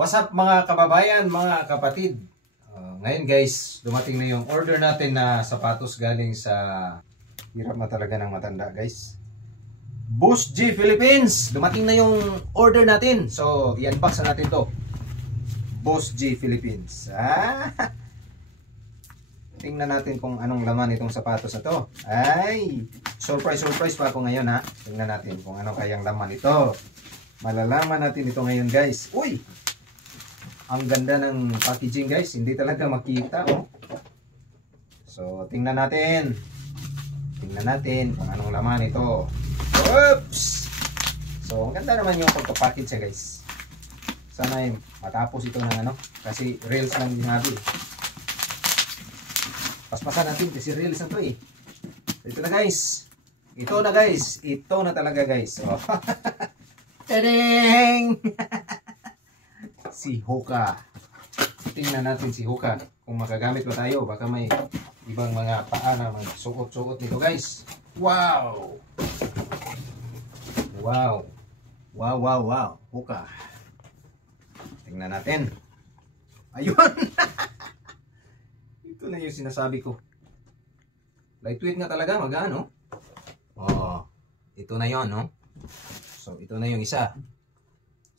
What's up mga kababayan, mga kapatid? Ngayon guys, dumating na yung order natin na sapatos galing sa hirap na talaga ng matanda guys. Boss G Philippines! Dumating na yung order natin. So, i-unbox na natin to. Boss G Philippines. Tingnan natin kung anong laman itong sapatos na to. Ay! Surprise pa ako ngayon ha. Tingnan natin kung anong kayang laman ito. Malalaman natin ito ngayon guys. Uy! Ang ganda ng packaging guys, hindi talaga makita oh. So, tingnan natin. Tingnan natin kung anong laman ito. Oops! So, ang ganda naman yung pagpapackage siya guys. Sana ay matapos ito ng ano, kasi reels lang ginabi. Paspasan natin kasi reels na to eh. So, ito na guys. Ito na guys. Ito na talaga guys. Oh. Tadang! Si Hoka. Tingnan natin si Hoka kung makagamit ba tayo. Baka may ibang mga paa na suot-suot nito guys. Wow! Wow! Wow! Hoka. Tingnan natin. Ayun! Ito na yung sinasabi ko. Lightweight nga talaga. Magaan no? Oh, ito na yon no? So, ito na yung isa.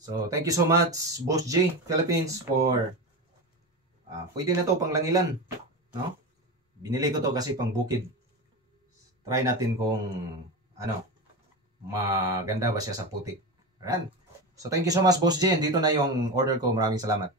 So, thank you so much, Boss G Philippines, for pwede na to pang langilan, no? Binili ko to kasi pang bukid. Try natin kung ano, maganda ba siya sa putik. Ayan. So, thank you so much, Boss G. Dito na yung order ko. Maraming salamat.